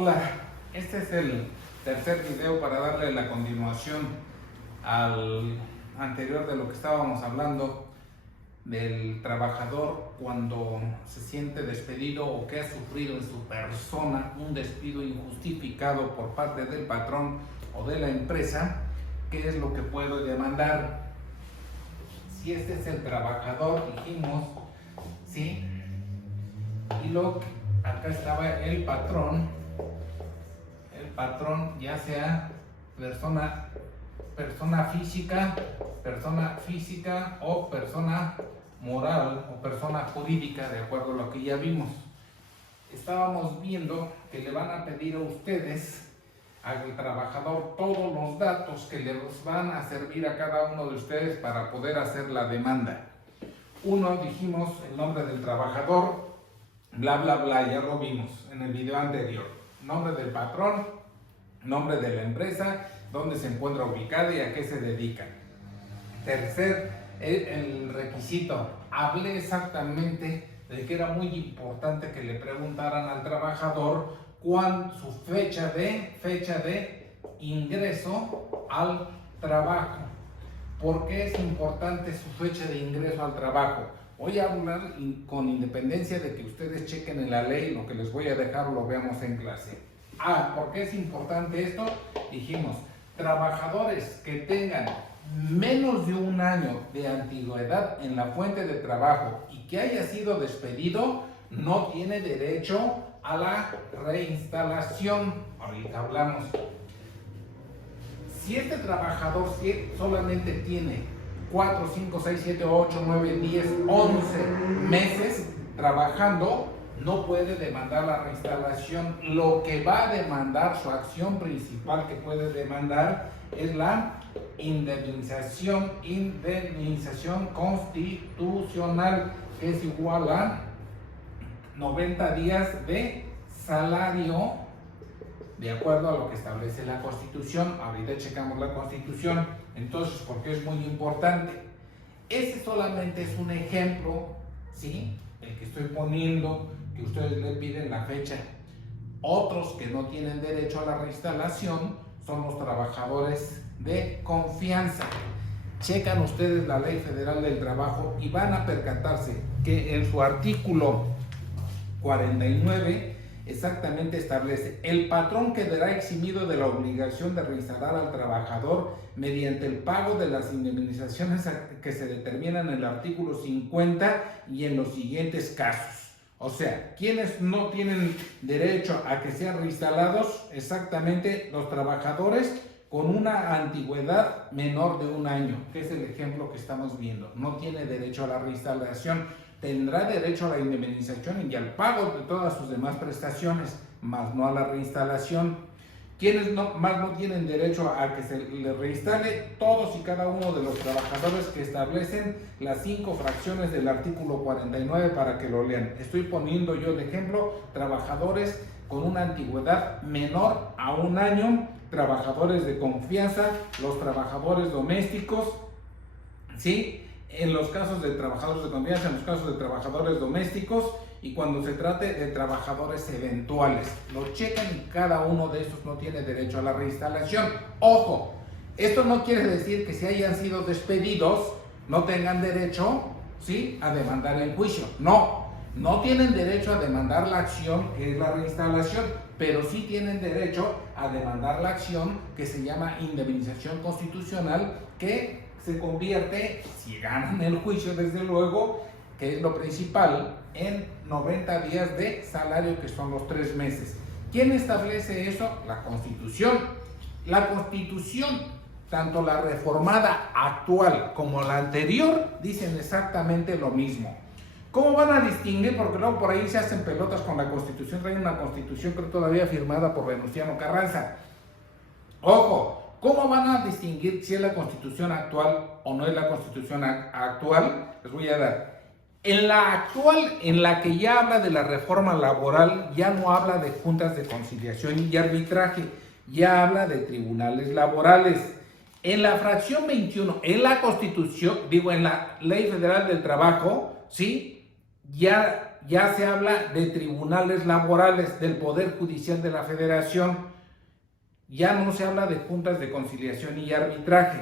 Hola, este es el tercer video para darle la continuación al anterior de lo que estábamos hablando del trabajador cuando se siente despedido o que ha sufrido en su persona un despido injustificado por parte del patrón o de la empresa. ¿Qué es lo que puede demandar? Si este es el trabajador, dijimos, ¿sí? Y acá estaba el patrón, ya sea persona física o persona moral o persona jurídica, de acuerdo a lo que ya vimos. Estábamos viendo que le van a pedir a ustedes, al trabajador, todos los datos que les van a servir a cada uno de ustedes para poder hacer la demanda. Uno, dijimos el nombre del trabajador, bla bla bla, ya lo vimos en el video anterior. Nombre del patrón, nombre de la empresa, dónde se encuentra ubicada y a qué se dedica. Tercer, el requisito. Hablé exactamente de que era muy importante que le preguntaran al trabajador su fecha de ingreso al trabajo. ¿Por qué es importante su fecha de ingreso al trabajo? Voy a hablar con independencia de que ustedes chequen en la ley, lo que les voy a dejar lo veamos en clase. ¿Por qué es importante esto? Dijimos, trabajadores que tengan menos de un año de antigüedad en la fuente de trabajo y que haya sido despedido, no tiene derecho a la reinstalación. Ahorita hablamos. Si este trabajador solamente tiene 4, 5, 6, 7, 8, 9, 10, 11 meses trabajando, no puede demandar la reinstalación. Lo que va a demandar, su acción principal que puede demandar, es la indemnización constitucional, que es igual a 90 días de salario, de acuerdo a lo que establece la Constitución. Ahorita checamos la Constitución. Entonces, ¿por qué es muy importante? Este solamente es un ejemplo, ¿sí? El que estoy poniendo, que ustedes le piden la fecha. Otros que no tienen derecho a la reinstalación son los trabajadores de confianza. Checan ustedes la Ley Federal del Trabajo y van a percatarse que en su artículo 49 exactamente establece: el patrón quedará eximido de la obligación de reinstalar al trabajador mediante el pago de las indemnizaciones que se determinan en el artículo 50 y en los siguientes casos. O sea, ¿quiénes no tienen derecho a que sean reinstalados? Exactamente los trabajadores con una antigüedad menor de un año, que es el ejemplo que estamos viendo. No tiene derecho a la reinstalación. Tendrá derecho a la indemnización y al pago de todas sus demás prestaciones, más no a la reinstalación. ¿Quiénes más no tienen derecho a que se le reinstale? Todos y cada uno de los trabajadores que establecen las 5 fracciones del artículo 49 para que lo lean. Estoy poniendo yo de ejemplo trabajadores con una antigüedad menor a un año, trabajadores de confianza, los trabajadores domésticos, ¿sí? En los casos de trabajadores de confianza, en los casos de trabajadores domésticos y cuando se trate de trabajadores eventuales. Lo checan y cada uno de estos no tiene derecho a la reinstalación. Ojo, esto no quiere decir que si hayan sido despedidos no tengan derecho, ¿sí?, a demandar el juicio. No tienen derecho a demandar la acción que es la reinstalación, pero sí tienen derecho a demandar la acción que se llama indemnización constitucional, que se convierte, si ganan el juicio desde luego, que es lo principal, en 90 días de salario, que son los 3 meses. ¿Quién establece eso? La Constitución. La Constitución, tanto la reformada actual como la anterior, dicen exactamente lo mismo. ¿Cómo van a distinguir? Porque luego por ahí se hacen pelotas con la Constitución. Traen una Constitución, creo, todavía firmada por Venustiano Carranza. Ojo, ¿cómo van a distinguir si es la Constitución actual o no es la Constitución actual? Les voy a dar. En la actual, en la que ya habla de la reforma laboral, ya no habla de juntas de conciliación y arbitraje, ya habla de tribunales laborales. En la fracción 21, en la Constitución, en la Ley Federal del Trabajo, ¿sí?, ya ya se habla de tribunales laborales del Poder Judicial de la Federación. Ya no se habla de juntas de conciliación y arbitraje.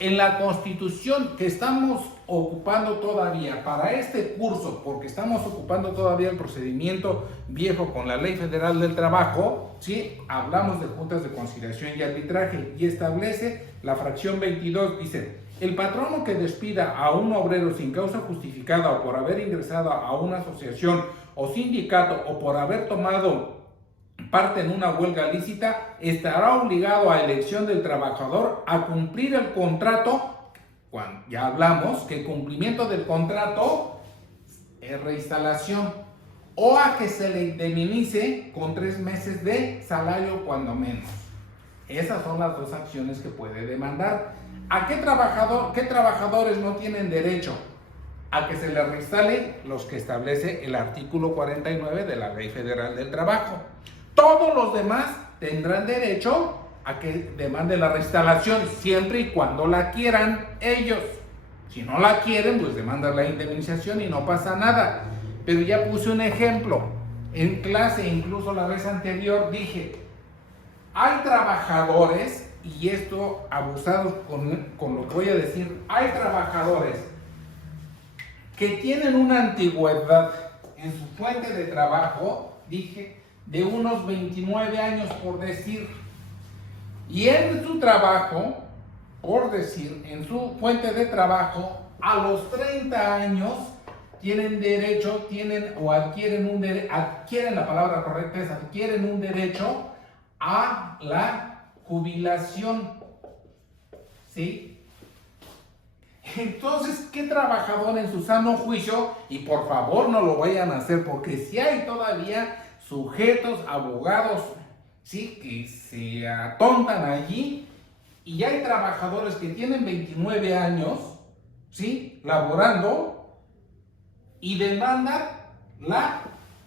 En la Constitución que estamos ocupando todavía para este curso, porque estamos ocupando todavía el procedimiento viejo con la Ley Federal del Trabajo, ¿sí? Hablamos de juntas de conciliación y arbitraje y establece la fracción 22, dice: el patrono que despida a un obrero sin causa justificada o por haber ingresado a una asociación o sindicato o por haber tomado parte en una huelga lícita, estará obligado a elección del trabajador a cumplir el contrato. Ya hablamos que el cumplimiento del contrato es reinstalación, o a que se le indemnice con 3 meses de salario cuando menos. Esas son las dos acciones que puede demandar. ¿A qué trabajadores no tienen derecho? A que se les reinstale los que establece el artículo 49 de la Ley Federal del Trabajo. Todos los demás tendrán derecho a que demanden la reinstalación siempre y cuando la quieran ellos. Si no la quieren, pues demandan la indemnización y no pasa nada. Pero ya puse un ejemplo. En clase, incluso la vez anterior, dije: hay trabajadores, y esto abusados con lo que voy a decir, hay trabajadores que tienen una antigüedad en su fuente de trabajo, dije, de unos 29 años por decir, y en su trabajo, por decir, en su fuente de trabajo, a los 30 años tienen derecho, adquieren, la palabra correcta es adquieren un derecho a la jubilación, ¿sí? Entonces, ¿qué trabajador en su sano juicio? Y por favor no lo vayan a hacer, porque si hay todavía sujetos, abogados, ¿sí?, que se atontan allí, y hay trabajadores que tienen 29 años, ¿sí?, laborando, y demandan la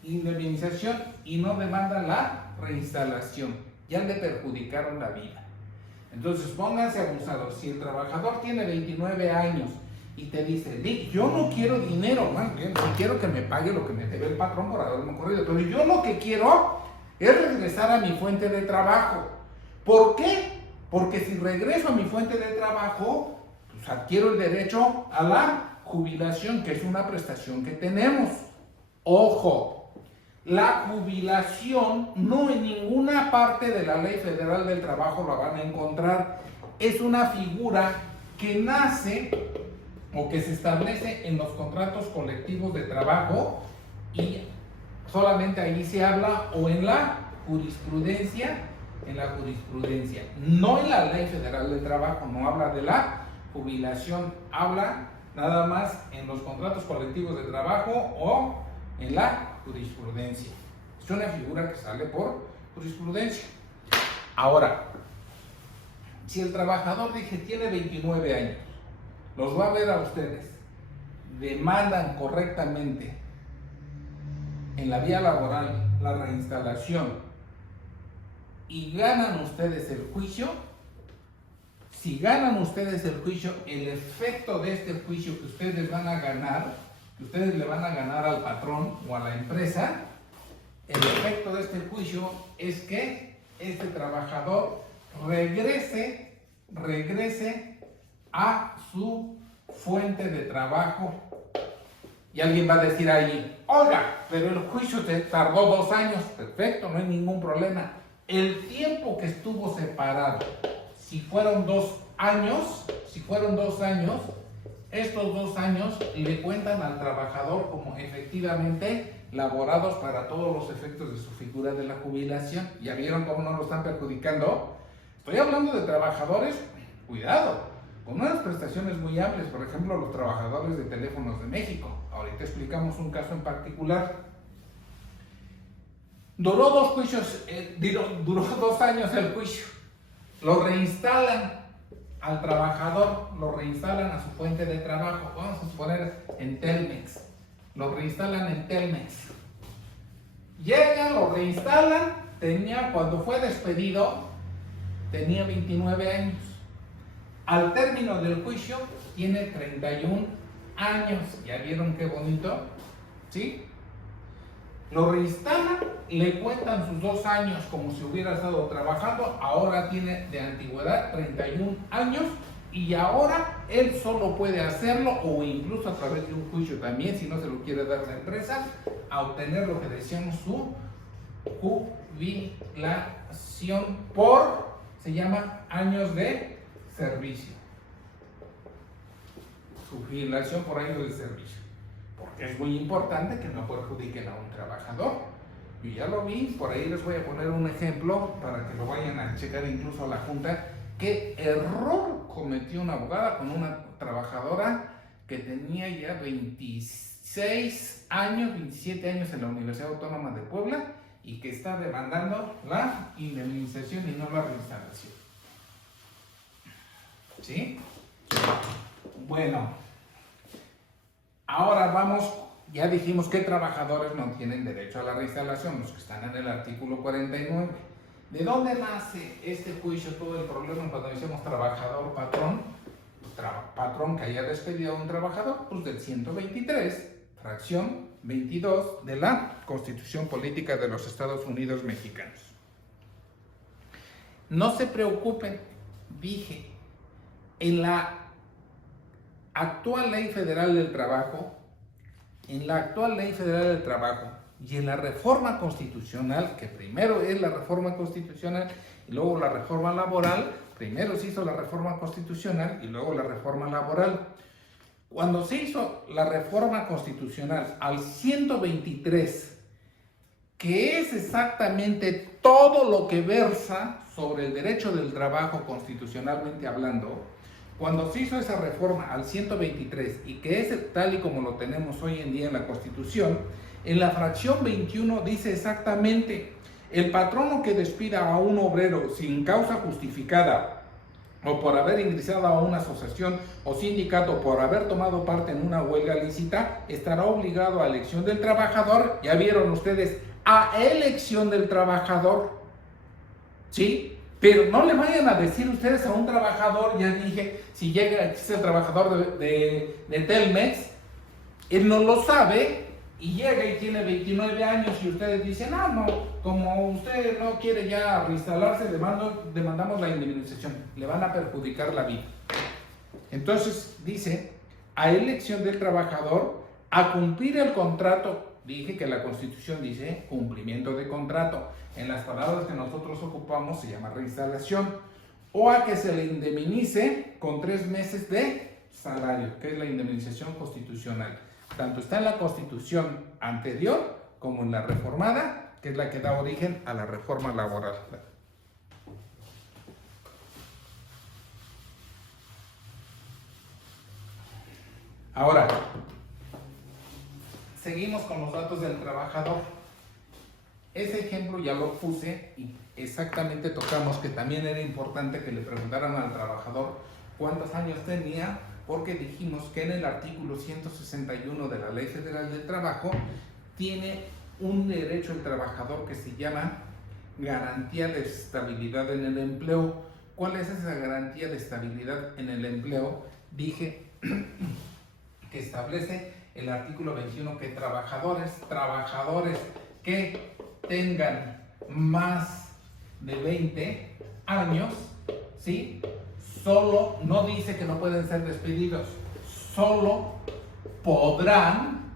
indemnización y no demandan la reinstalación. Ya le perjudicaron la vida. Entonces pónganse abusados. Si el trabajador tiene 29 años y te dice: Dick, yo no quiero dinero, man, yo quiero que me pague lo que me debe el patrón por haberme corrido, pero yo lo que quiero es regresar a mi fuente de trabajo. ¿Por qué? Porque si regreso a mi fuente de trabajo, pues adquiero el derecho a la jubilación, que es una prestación que tenemos. Ojo, la jubilación no en ninguna parte de la Ley Federal del Trabajo la van a encontrar. Es una figura que nace o que se establece en los contratos colectivos de trabajo, y solamente ahí se habla, o en la jurisprudencia, no en la Ley Federal del Trabajo, no habla de la jubilación, habla nada más en los contratos colectivos de trabajo o en la jurisprudencia. Es una figura que sale por jurisprudencia. Ahora, si el trabajador, dije, tiene 29 años, los va a ver a ustedes, demandan correctamente en la vía laboral la reinstalación y ganan ustedes el juicio. Si ganan ustedes el juicio, el efecto de este juicio que ustedes van a ganar, que ustedes le van a ganar al patrón o a la empresa, el efecto de este juicio es que este trabajador regrese a su fuente de trabajo. Y alguien va a decir ahí: oiga, pero el juicio te tardó 2 años. Perfecto, no hay ningún problema. El tiempo que estuvo separado, si fueron 2 años, estos 2 años le cuentan al trabajador como efectivamente laborados para todos los efectos de su figura de la jubilación. ¿Ya vieron cómo no lo están perjudicando? Estoy hablando de trabajadores, cuidado, con unas prestaciones muy amplias. Por ejemplo, los trabajadores de Teléfonos de México. Ahorita explicamos un caso en particular. Duró 2 juicios, duró 2 años el juicio. Lo reinstalan al trabajador, lo reinstalan a su fuente de trabajo. Vamos a suponer en Telmex. Lo reinstalan en Telmex. Llegan, lo reinstalan. Cuando fue despedido, tenía 29 años. Al término del juicio, tiene 31 años. ¿Ya vieron qué bonito? ¿Sí? Lo reinstalan, le cuentan sus 2 años como si hubiera estado trabajando, ahora tiene de antigüedad 31 años y ahora él solo puede hacerlo, o incluso a través de un juicio también, si no se lo quiere dar la empresa, a obtener lo que decíamos su jubilación por, se llama años de servicio. Su jubilación por años de servicio. Porque es muy importante que no perjudiquen a un trabajador. Yo ya lo vi, por ahí les voy a poner un ejemplo para que lo vayan a checar incluso a la junta. ¿Qué error cometió una abogada con una trabajadora que tenía ya 26 años, 27 años en la Universidad Autónoma de Puebla y que está demandando la indemnización y no la reinstalación? ¿Sí? Bueno, ahora vamos, ya dijimos que trabajadores no tienen derecho a la reinstalación, los que están en el artículo 49. ¿De dónde nace este juicio, todo el problema cuando decimos trabajador-patrón? Patrón que haya despedido a un trabajador, pues del 123, fracción 22 de la Constitución Política de los Estados Unidos Mexicanos. No se preocupen, dije, en la actual Ley Federal del Trabajo, y en la reforma constitucional, que primero es la reforma constitucional y luego la reforma laboral, primero se hizo la reforma constitucional y luego la reforma laboral. Cuando se hizo la reforma constitucional al 123, que es exactamente todo lo que versa sobre el derecho del trabajo constitucionalmente hablando, cuando se hizo esa reforma al 123 y que es tal y como lo tenemos hoy en día en la Constitución, en la fracción 21 dice exactamente: el patrono que despida a un obrero sin causa justificada o por haber ingresado a una asociación o sindicato por haber tomado parte en una huelga lícita, estará obligado a elección del trabajador. Ya vieron ustedes, a elección del trabajador, ¿sí? Pero no le vayan a decir ustedes a un trabajador, ya dije, si llega, es el trabajador de Telmex, él no lo sabe y llega y tiene 29 años y ustedes dicen: ah, no, como usted no quiere ya reinstalarse, demandamos la indemnización. Le van a perjudicar la vida. Entonces dice: a elección del trabajador, a cumplir el contrato. Dije que la Constitución dice cumplimiento de contrato. En las palabras que nosotros ocupamos se llama reinstalación. O a que se le indemnice con 3 meses de salario, que es la indemnización constitucional. Tanto está en la Constitución anterior como en la reformada, que es la que da origen a la reforma laboral. Ahora, seguimos con los datos del trabajador. Ese ejemplo ya lo puse y exactamente tocamos que también era importante que le preguntaran al trabajador cuántos años tenía, porque dijimos que en el artículo 161 de la Ley Federal del Trabajo tiene un derecho el trabajador que se llama garantía de estabilidad en el empleo. ¿Cuál es esa garantía de estabilidad en el empleo? Dije que establece el artículo 21 que trabajadores que tengan más de 20 años, ¿sí? Solo, no dice que no pueden ser despedidos, solo podrán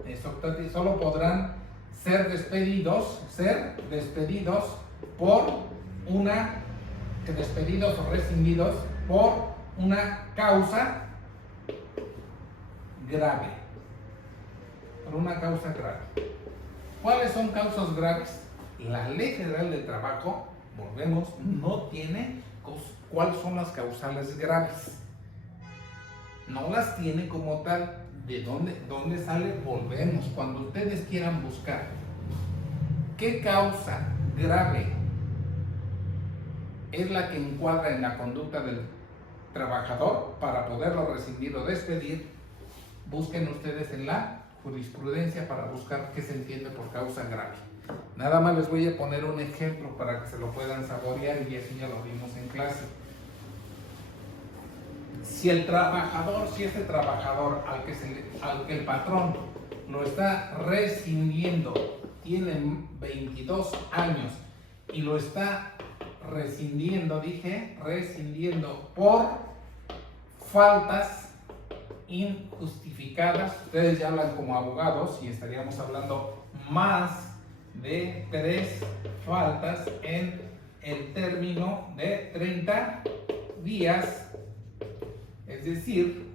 ser despedidos o rescindidos por una causa grave. ¿Cuáles son causas graves? La Ley Federal del Trabajo, volvemos, no tiene cuáles son las causales graves. No las tiene como tal. ¿De dónde sale? Volvemos. Cuando ustedes quieran buscar qué causa grave es la que encuadra en la conducta del trabajador para poderlo rescindir o despedir, busquen ustedes en la jurisprudencia para buscar qué se entiende por causa grave. Nada más les voy a poner un ejemplo para que se lo puedan saborear y así ya lo vimos en clase. Si ese trabajador al que el patrón lo está rescindiendo tiene 22 años y lo está rescindiendo por faltas injustificadas, ustedes ya hablan como abogados y estaríamos hablando más de 3 faltas en el término de 30 días, es decir,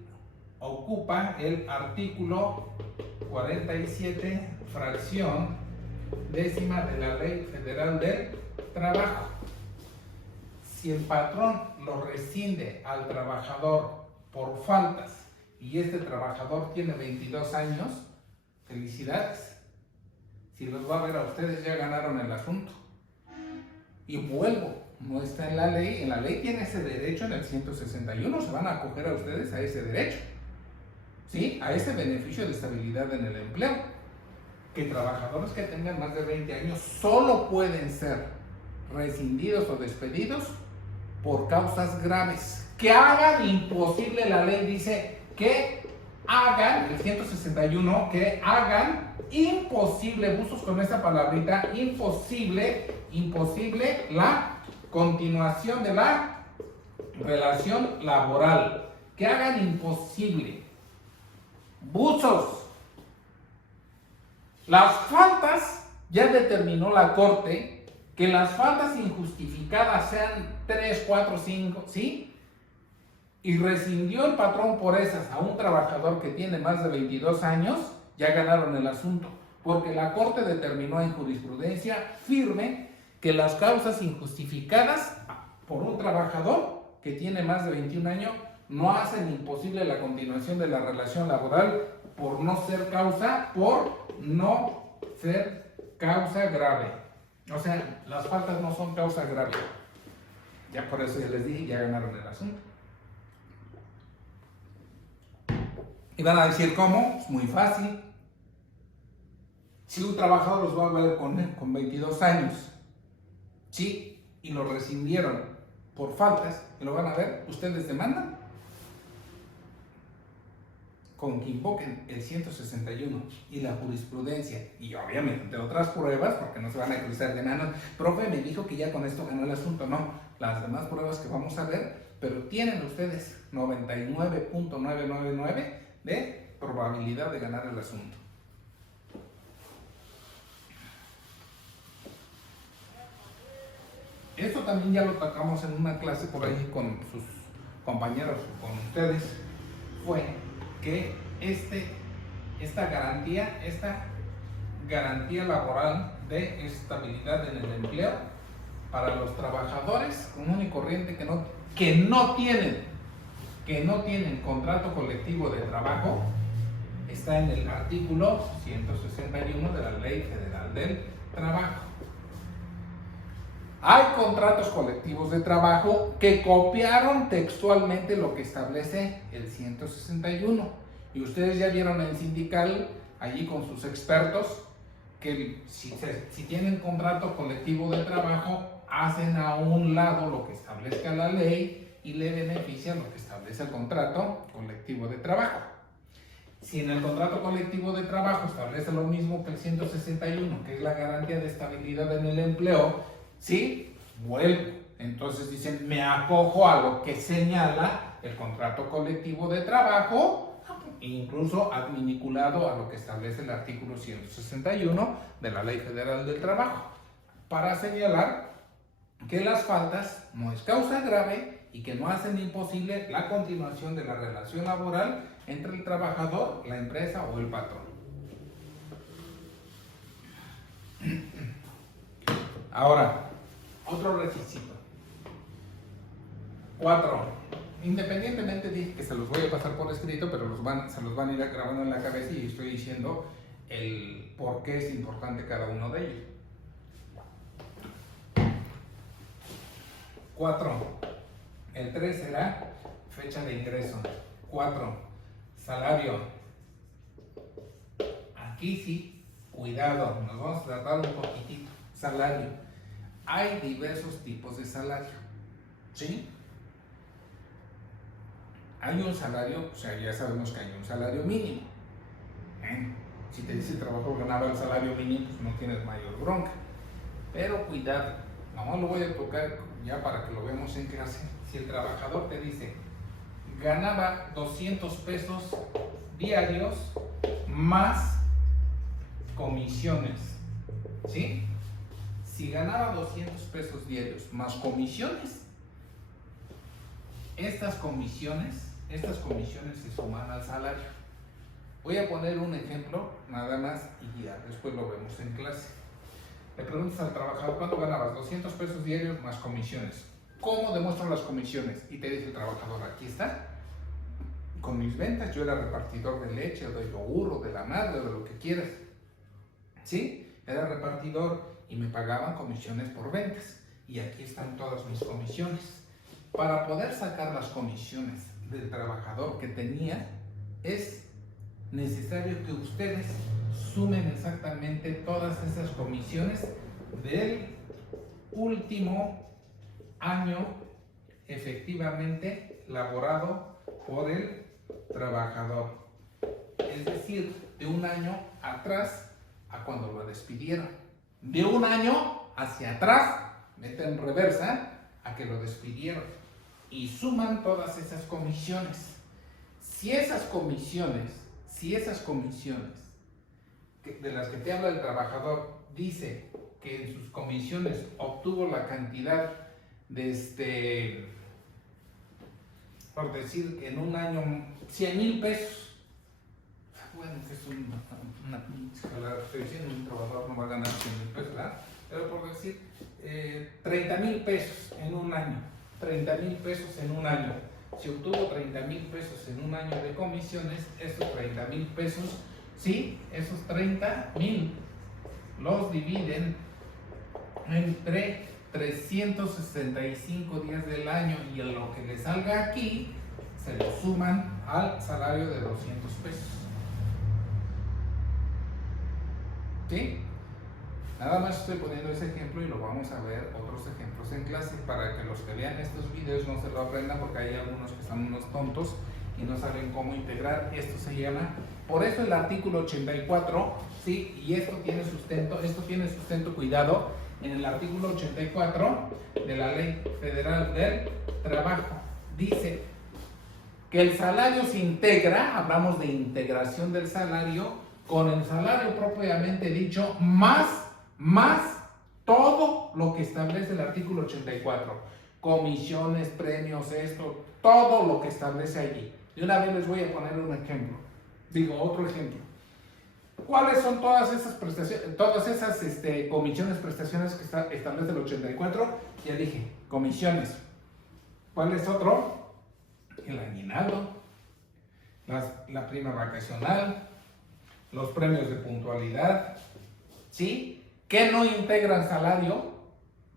ocupa el artículo 47, fracción décima de la Ley Federal del Trabajo. Si el patrón lo rescinde al trabajador por faltas y este trabajador tiene 22 años, felicidades. Si los va a ver a ustedes, ya ganaron el asunto. Y vuelvo, no está en la ley tiene ese derecho en el 161, se van a acoger a ustedes a ese derecho, ¿sí? A ese beneficio de estabilidad en el empleo, que trabajadores que tengan más de 20 años solo pueden ser rescindidos o despedidos por causas graves, que hagan imposible, la ley dice que hagan, el 161, que hagan imposible, usos con esta palabrita, imposible la continuación de la relación laboral, que hagan imposible. Buzos. Las faltas, ya determinó la Corte que las faltas injustificadas sean 3, 4, 5, ¿sí? Y rescindió el patrón por esas a un trabajador que tiene más de 22 años, ya ganaron el asunto, porque la Corte determinó en jurisprudencia firme que las causas injustificadas por un trabajador que tiene más de 21 años no hacen imposible la continuación de la relación laboral por no ser causa grave. O sea, las faltas no son causa grave. Ya por eso ya les dije, ya ganaron el asunto. Y van a decir, ¿cómo? Es muy fácil. Si un trabajador los va a ver con 22 años, ¿sí? Y lo rescindieron por faltas, y lo van a ver, ustedes demandan con que invoquen el 161 y la jurisprudencia, y obviamente otras pruebas, porque no se van a cruzar de manos. Profe, me dijo que ya con esto ganó el asunto. No, las demás pruebas que vamos a ver, pero tienen ustedes 99.999 de probabilidad de ganar el asunto. Esto también ya lo tocamos en una clase por ahí con sus compañeros, con ustedes, fue que esta garantía laboral de estabilidad en el empleo para los trabajadores común y corriente que no tienen contrato colectivo de trabajo, está en el artículo 161 de la Ley Federal del Trabajo. Hay contratos colectivos de trabajo que copiaron textualmente lo que establece el 161. Y ustedes ya vieron en sindical, allí con sus expertos, que si tienen contrato colectivo de trabajo, hacen a un lado lo que establezca la ley y le beneficia lo que establece el contrato colectivo de trabajo. Si en el contrato colectivo de trabajo establece lo mismo que el 161, que es la garantía de estabilidad en el empleo, ¿sí? Vuelvo. Entonces dicen, me acojo a lo que señala el contrato colectivo de trabajo, incluso adminiculado a lo que establece el artículo 161 de la Ley Federal del Trabajo, para señalar que las faltas no es causa grave y que no hacen imposible la continuación de la relación laboral entre el trabajador, la empresa o el patrón. Ahora, otro requisito. 4. Independientemente dije que se los voy a pasar por escrito, pero se los van a ir grabando en la cabeza y estoy diciendo el por qué es importante cada uno de ellos. 4. El 3 será fecha de ingreso. 4. Salario. Aquí sí, cuidado, nos vamos a tratar un poquitito. Salario. Hay diversos tipos de salario, ¿sí? Hay un salario, o sea, ya sabemos que hay un salario mínimo, Si te dice el trabajador ganaba el salario mínimo, pues no tienes mayor bronca. Pero cuidado, nomás lo voy a tocar ya para que lo veamos en clase. Si el trabajador te dice ganaba 200 pesos diarios más comisiones, ¿sí? Si ganaba 200 pesos diarios más comisiones, estas comisiones se suman al salario. Voy a poner un ejemplo nada más y ya después lo vemos en clase. Le preguntas al trabajador, ¿cuánto ganabas? 200 pesos diarios más comisiones. ¿Cómo demuestro las comisiones? Y te dice el trabajador, aquí está. Con mis ventas, yo era repartidor de leche, o de yogur, o de la madre, o de lo que quieras. ¿Sí? Era repartidor y me pagaban comisiones por ventas. Y aquí están todas mis comisiones. Para poder sacar las comisiones del trabajador que tenía, es necesario que ustedes sumen exactamente todas esas comisiones del último año efectivamente laborado por el trabajador. Es decir, de un año atrás a cuando lo despidieron. De un año hacia atrás, meten reversa a que lo despidieron. Y suman todas esas comisiones. Si esas comisiones de las que te habla el trabajador dice que en sus comisiones obtuvo la cantidad de por decir en un año 100,000 pesos, bueno, que es una escalada, estoy diciendo, un trabajador no va a ganar 100,000 pesos, ¿verdad? Pero por decir 30,000 pesos en un año, 30,000 pesos en un año. Si obtuvo 30,000 pesos en un año de comisiones, estos 30,000 pesos, sí, esos 30,000 los dividen entre 365 días del año y en lo que le salga aquí, se lo suman al salario de 200 pesos. ¿Sí? Nada más estoy poniendo ese ejemplo y lo vamos a ver otros ejemplos en clase para que los que vean estos videos no se lo aprendan, porque hay algunos que son unos tontos y no saben cómo integrar. Esto se llama, por eso el artículo 84, ¿sí? Y esto tiene sustento, cuidado, en el artículo 84 de la Ley Federal del Trabajo. Dice que el salario se integra, hablamos de integración del salario, con el salario propiamente dicho, más todo lo que establece el artículo 84, comisiones, premios, esto, todo lo que establece allí. De una vez les voy a poner un ejemplo, otro ejemplo. ¿Cuáles son todas esas prestaciones, comisiones, prestaciones que establece el 84? Ya dije, comisiones. ¿Cuál es otro? El aguinaldo, la prima vacacional, los premios de puntualidad, ¿sí? ¿Qué no integran salario?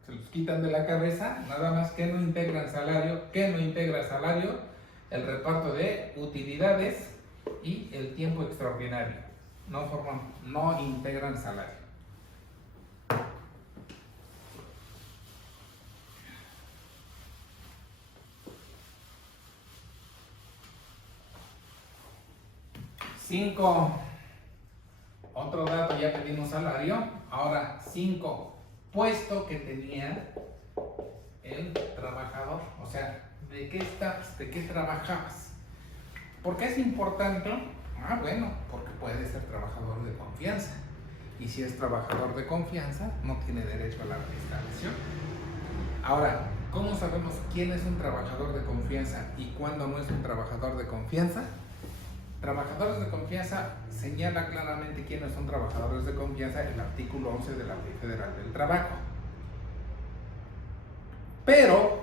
Se los quitan de la cabeza, nada más que no integran salario. ¿Qué no integra salario? El reparto de utilidades y el tiempo extraordinario. No integran salario. Otro dato, ya pedimos salario. Ahora, 5, puesto que tenía el trabajador. O sea, ¿de qué trabajabas? ¿Por qué es importante? Bueno, porque puede ser trabajador de confianza. Y si es trabajador de confianza, no tiene derecho a la prestación. Ahora, ¿cómo sabemos quién es un trabajador de confianza y cuándo no es un trabajador de confianza? Trabajadores de confianza señala claramente quiénes son trabajadores de confianza el artículo 11 de la Ley Federal del Trabajo. Pero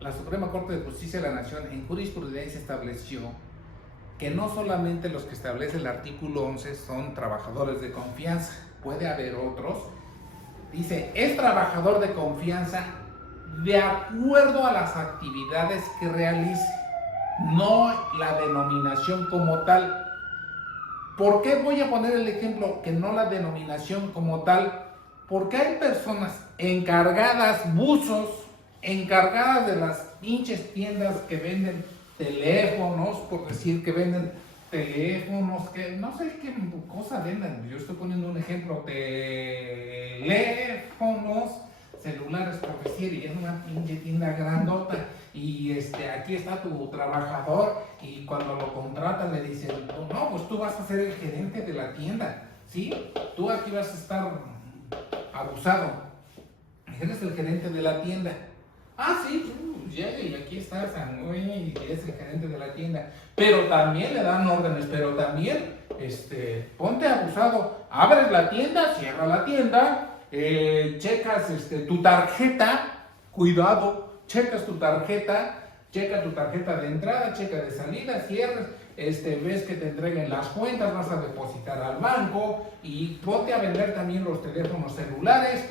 la Suprema Corte de Justicia de la Nación en jurisprudencia estableció que no solamente los que establece el artículo 11 son trabajadores de confianza, puede haber otros. Dice, es trabajador de confianza de acuerdo a las actividades que realice, no la denominación como tal. ¿Por qué voy a poner el ejemplo que no la denominación como tal? Porque hay personas encargadas, buzos, encargadas de las pinches tiendas que venden teléfonos, por decir, que venden teléfonos, que no sé qué cosa vendan. Yo estoy poniendo un ejemplo, teléfonos celulares, por decir, y es una pinche tienda grandota. Y aquí está tu trabajador, y cuando lo contratan le dicen, no, pues tú vas a ser el gerente de la tienda, ¿sí? Tú aquí vas a estar abusado, eres el gerente de la tienda. Ah, sí, llega y aquí está Sangoy y es el gerente de la tienda. Pero también le dan órdenes, pero también, ponte abusado, abres la tienda, cierra la tienda, checas tu tarjeta, cuidado, checas tu tarjeta, checa tu tarjeta de entrada, checa de salida, cierras, ves que te entreguen las cuentas, vas a depositar al banco y ponte a vender también los teléfonos celulares,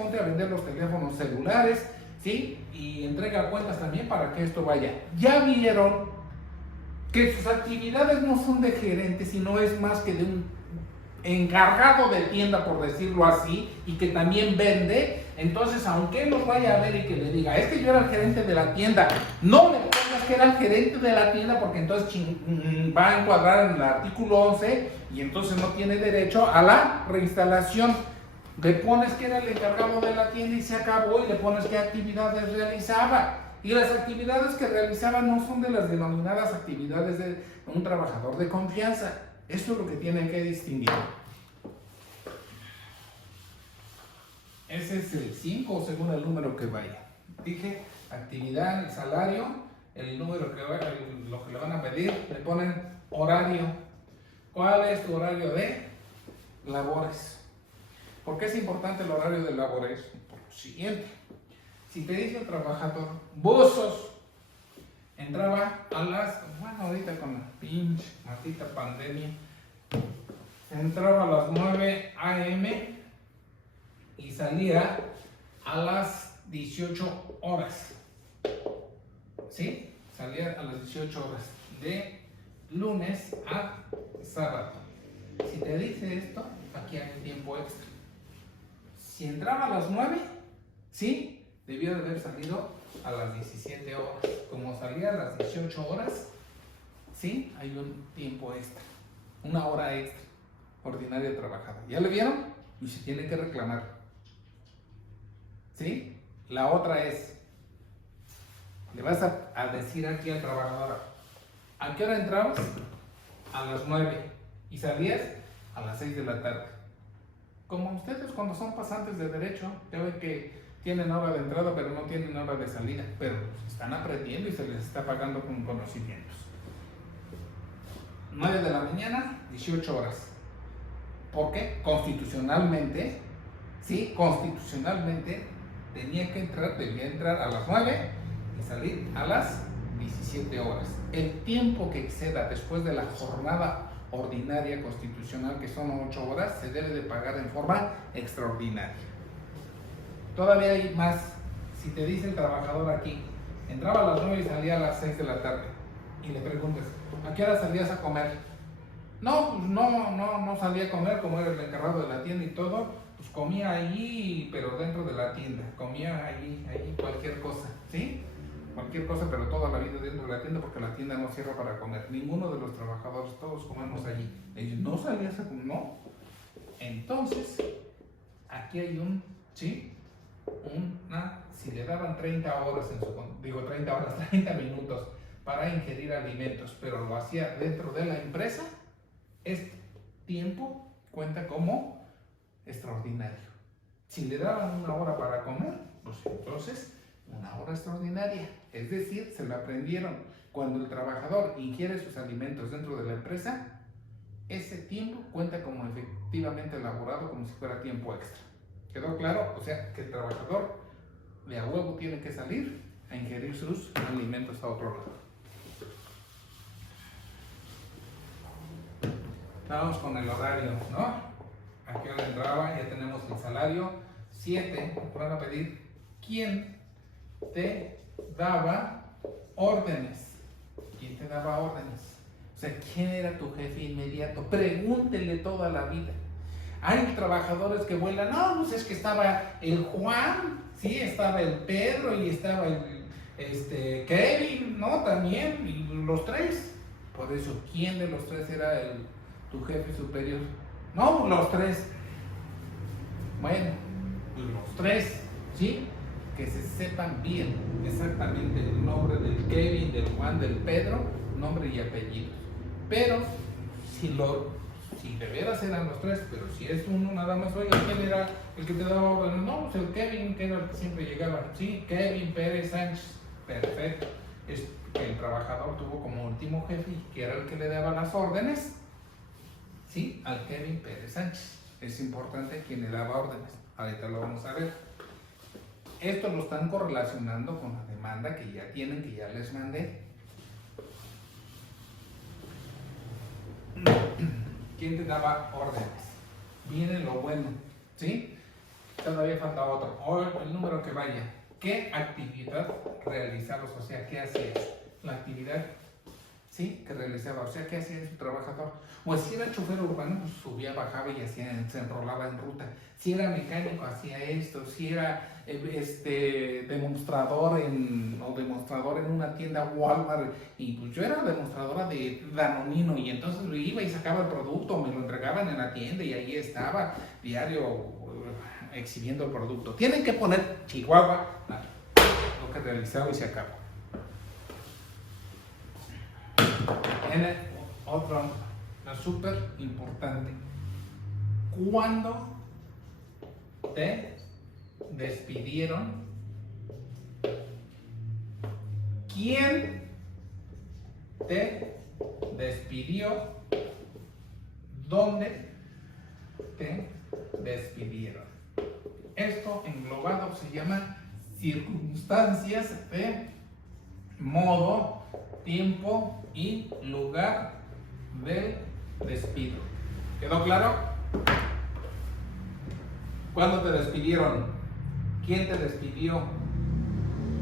¿sí? Y entrega cuentas también para que esto vaya. Ya vieron que sus actividades no son de gerente, sino es más que de un encargado de tienda, por decirlo así, y que también vende. Entonces, aunque él nos vaya a ver y que le diga, es que yo era el gerente de la tienda, no le pongas que era el gerente de la tienda, porque entonces va a encuadrar en el artículo 11 y entonces no tiene derecho a la reinstalación. Le pones que era el encargado de la tienda y se acabó, y le pones qué actividades realizaba. Y las actividades que realizaba no son de las denominadas actividades de un trabajador de confianza. Esto es lo que tienen que distinguir. Ese es el 5 según el número que vaya. Dije, actividad, el salario, el número que vaya, lo que le van a pedir, le ponen horario. ¿Cuál es tu horario de labores? ¿Por qué es importante el horario de labores? Por lo siguiente. Si te dice el trabajador, buzos, entraba a las, bueno, ahorita con la pinche maldita pandemia, entraba a las 9 a.m. y salía a las 18 horas. ¿Sí? Salía a las 18 horas, de lunes a sábado. Si te dice esto, aquí hay un tiempo extra. Si entraba a las 9, ¿sí? Debió de haber salido a las 17 horas. Como salía a las 18 horas, ¿sí? Hay un tiempo extra, una hora extra, ordinaria trabajada. ¿Ya le vieron? Y se tiene que reclamar. ¿Sí? La otra es, le vas a decir aquí al trabajador, ¿a qué hora entrabas? A las 9 y salías a las 6 de la tarde. Como ustedes cuando son pasantes de derecho, ya ven que tienen hora de entrada pero no tienen hora de salida, pero están aprendiendo y se les está pagando con conocimientos. 9 de la mañana, 18 horas. ¿Por qué? Constitucionalmente, sí, constitucionalmente debía entrar a las 9 y salir a las 17 horas. El tiempo que exceda después de la jornada ordinaria constitucional, que son 8 horas, se debe de pagar en forma extraordinaria. Todavía hay más. Si te dice el trabajador aquí, entraba a las 9 y salía a las 6 de la tarde, y le preguntas, ¿a qué hora salías a comer? No, pues no salía a comer, como era el encargado de la tienda y todo, pues comía allí, pero dentro de la tienda, comía allí cualquier cosa, ¿sí? Cualquier cosa, pero toda la vida dentro de la tienda, porque la tienda no cierra para comer. Ninguno de los trabajadores, todos comemos allí. Ellos no salías a comer, no. Entonces, aquí hay ¿sí? Si le daban 30 horas 30 minutos para ingerir alimentos, pero lo hacía dentro de la empresa, este tiempo cuenta como extraordinario. Si le daban 1 hora para comer, pues entonces 1 hora extraordinaria. Es decir, se lo aprendieron. Cuando el trabajador ingiere sus alimentos dentro de la empresa, ese tiempo cuenta como efectivamente elaborado, como si fuera tiempo extra. ¿Quedó claro? O sea, que el trabajador de a huevo tiene que salir a ingerir sus alimentos a otro lado. Vamos con el horario, ¿no? ¿A qué hora entraba? Ya tenemos el salario. 7, van a pedir quién te daba órdenes. ¿Quién te daba órdenes? O sea, ¿quién era tu jefe inmediato? Pregúntele toda la vida. Hay trabajadores que vuelan, no, pues es que estaba el Juan, sí, estaba el Pedro y estaba el Kevin, ¿no? También, y los 3. Por eso, ¿quién de los tres era tu jefe superior? No, los tres. Bueno, pues los tres, ¿sí? Que se sepan bien exactamente el nombre del Kevin, del Juan, del Pedro, nombre y apellidos. Pero si de veras eran los tres, pero si es uno nada más, oiga, ¿quién era el que te daba órdenes? No, pues el Kevin, que era el que siempre llegaba. Sí, Kevin Pérez Sánchez. Perfecto. Es que el trabajador tuvo como último jefe y que era el que le daba las órdenes, ¿sí? Al Kevin Pérez Sánchez. Es importante quién le daba órdenes. Ahorita lo vamos a ver. Esto lo están correlacionando con la demanda que ya tienen, que ya les mandé. ¿Quién te daba órdenes? Viene lo bueno, ¿sí? Todavía falta otro. O el número que vaya. ¿Qué actividad realizabas? O sea, ¿qué hacías? La actividad, ¿sí? Que realizaba. O sea, ¿qué hacía su trabajador? O si era chofer urbano, pues subía, bajaba y se enrolaba en ruta. Si era mecánico, hacía esto. Si era demostrador en una tienda Walmart, y pues yo era demostradora de Danonino, y entonces iba y sacaba el producto, me lo entregaban en la tienda y ahí estaba diario exhibiendo el producto. Tienen que poner Chihuahua, lo que realizaba y se acabó. Tiene otro súper importante. ¿Cuándo te despidieron? ¿Quién te despidió? ¿Dónde te despidieron? Esto englobado se llama circunstancias de modo, tiempo y lugar del despido. ¿Quedó claro? ¿Cuándo te despidieron? ¿Quién te despidió?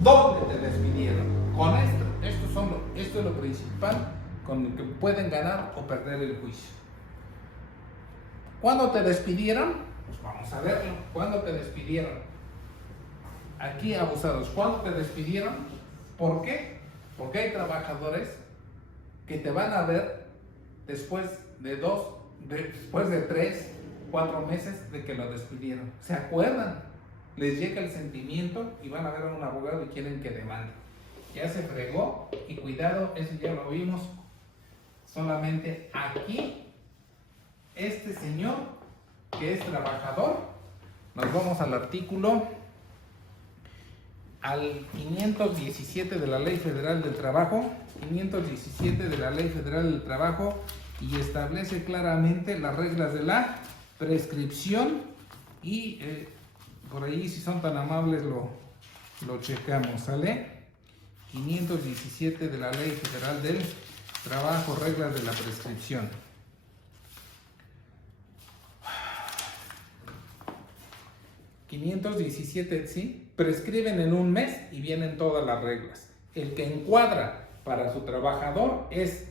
¿Dónde te despidieron? Con esto es lo principal con el que pueden ganar o perder el juicio. ¿Cuándo te despidieron? Pues vamos a verlo. ¿Cuándo te despidieron? Aquí, abusados, ¿cuándo te despidieron? ¿Por qué? Porque hay trabajadores que te van a ver después de 3, 4 meses de que lo despidieron. ¿Se acuerdan? Les llega el sentimiento y van a ver a un abogado y quieren que demande. Ya se fregó y cuidado, eso ya lo vimos. Solamente aquí, este señor que es trabajador, nos vamos al artículo, al 517 de la Ley Federal del Trabajo, 517 de la Ley Federal del Trabajo, y establece claramente las reglas de la prescripción y por ahí, si son tan amables, lo checamos, ¿sale? 517 de la Ley Federal del Trabajo, reglas de la prescripción. ...517, ¿sí? Prescriben en un mes y vienen todas las reglas. El que encuadra para su trabajador es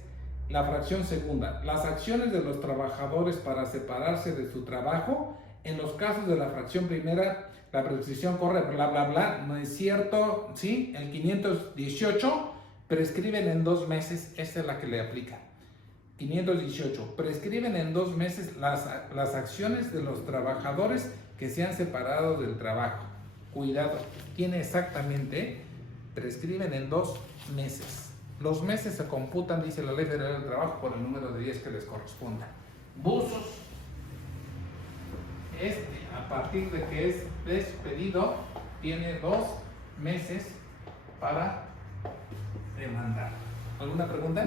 la fracción segunda. Las acciones de los trabajadores para separarse de su trabajo. En los casos de la fracción primera, la prescripción corre bla bla bla. No es cierto, ¿sí? El 518 prescriben en 2 meses. Esta es la que le aplica. 518. Prescriben en 2 meses las acciones de los trabajadores que se han separado del trabajo. Cuidado, tiene exactamente, prescriben en 2 meses. Los meses se computan, dice la Ley Federal del Trabajo, por el número de días que les corresponda. Buzos, a partir de que es despedido, tiene 2 meses para demandar. ¿Alguna pregunta?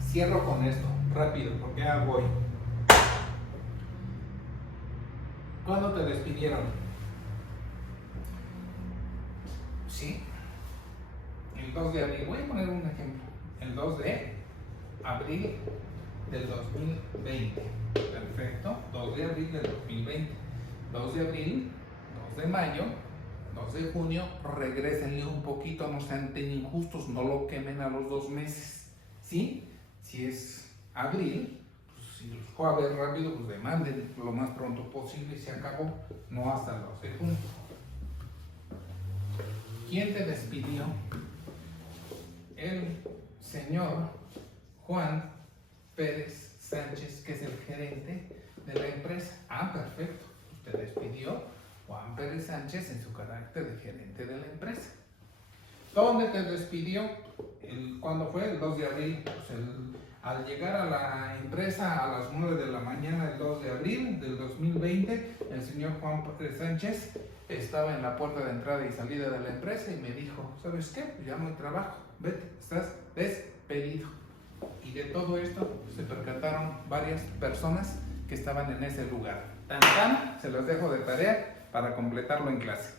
Cierro con esto, rápido, porque ya voy. ¿Cuándo te despidieron? Sí. El 2 de abril. Voy a poner un ejemplo. El 2 de abril del 2020. Perfecto. 2 de abril del 2020. 2 de abril, 2 de mayo, 2 de junio. Regrésenle un poquito, no sean tan injustos, no lo quemen a los 2 meses. ¿Sí? Si es abril, pues si los fue a ver rápido, pues demanden lo más pronto posible y se acabó, no hasta el 2 de junio. ¿Quién te despidió? El señor Juan Pérez Sánchez, que es el gerente de la empresa. Ah, perfecto. Te despidió Juan Pérez Sánchez en su carácter de gerente de la empresa. ¿Dónde te despidió? ¿Cuándo fue? El 2 de abril. Pues al llegar a la empresa a las 9 de la mañana, el 2 de abril del 2020, el señor Juan Pérez Sánchez estaba en la puerta de entrada y salida de la empresa y me dijo, ¿sabes qué? Ya no hay trabajo, vete, estás despedido. Y de todo esto se percataron varias personas que estaban en ese lugar. Tan, se los dejo de tarea para completarlo en clase.